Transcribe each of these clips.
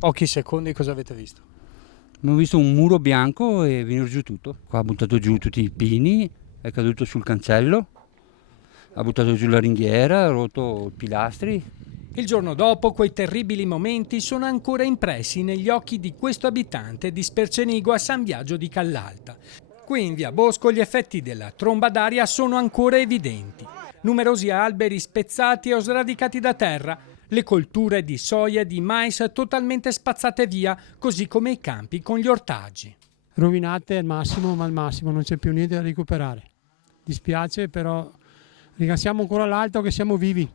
Pochi secondi, cosa avete visto? Abbiamo visto un muro bianco e venire giù tutto. Qua ha buttato giù tutti i pini, è caduto sul cancello, ha buttato giù la ringhiera, ha rotto i pilastri. Il giorno dopo quei terribili momenti sono ancora impressi negli occhi di questo abitante di Spercenigo a San Biagio di Callalta. Qui in via Bosco gli effetti della tromba d'aria sono ancora evidenti. Numerosi alberi spezzati o sradicati da terra, le colture di soia e di mais totalmente spazzate via, così come i campi con gli ortaggi. Rovinate al massimo, ma al massimo, non c'è più niente da recuperare. Dispiace, però ringraziamo ancora l'alto che siamo vivi.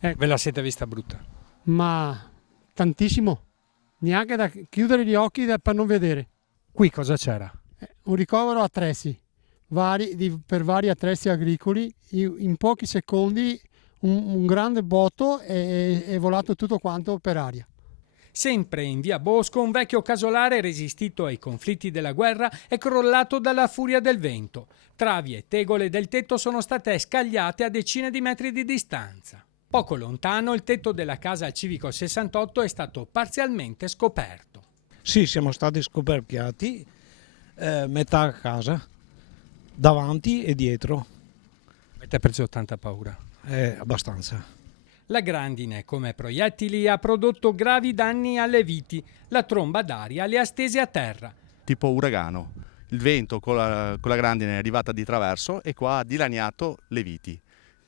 Ve la siete vista brutta? Ma tantissimo, neanche da chiudere gli occhi per non vedere. Qui cosa c'era? Un ricovero attrezzi, per vari attrezzi agricoli, in pochi secondi un grande botto è volato tutto quanto per aria. Sempre in via Bosco un vecchio casolare resistito ai conflitti della guerra è crollato dalla furia del vento. Travi e tegole del tetto sono state scagliate a decine di metri di distanza. Poco lontano il tetto della casa al Civico 68 è stato parzialmente scoperto. Sì, siamo stati scoperchiati, metà casa, davanti e dietro. Avete preso tanta paura? Abbastanza. La grandine, come proiettili, ha prodotto gravi danni alle viti. La tromba d'aria le ha stese a terra. Tipo uragano. Il vento con la grandine è arrivata di traverso e qua ha dilaniato le viti.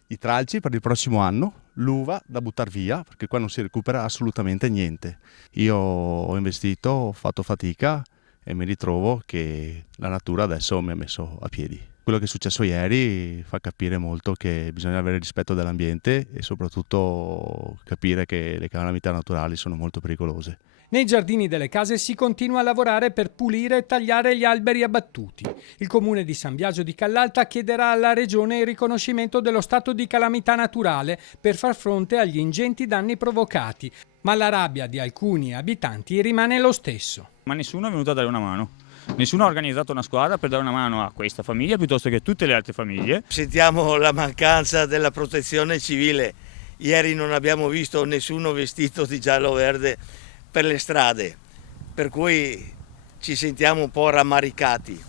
I tralci per il prossimo anno, l'uva da buttare via, perché qua non si recupera assolutamente niente. Io ho investito, ho fatto fatica e mi ritrovo che la natura adesso mi ha messo a piedi. Quello che è successo ieri fa capire molto che bisogna avere rispetto dell'ambiente e soprattutto capire che le calamità naturali sono molto pericolose. Nei giardini delle case si continua a lavorare per pulire e tagliare gli alberi abbattuti. Il comune di San Biagio di Callalta chiederà alla regione il riconoscimento dello stato di calamità naturale per far fronte agli ingenti danni provocati, ma la rabbia di alcuni abitanti rimane lo stesso. Ma nessuno è venuto a dare una mano. Nessuno ha organizzato una squadra per dare una mano a questa famiglia piuttosto che a tutte le altre famiglie. Sentiamo la mancanza della protezione civile. Ieri non abbiamo visto nessuno vestito di giallo-verde per le strade, per cui ci sentiamo un po' rammaricati.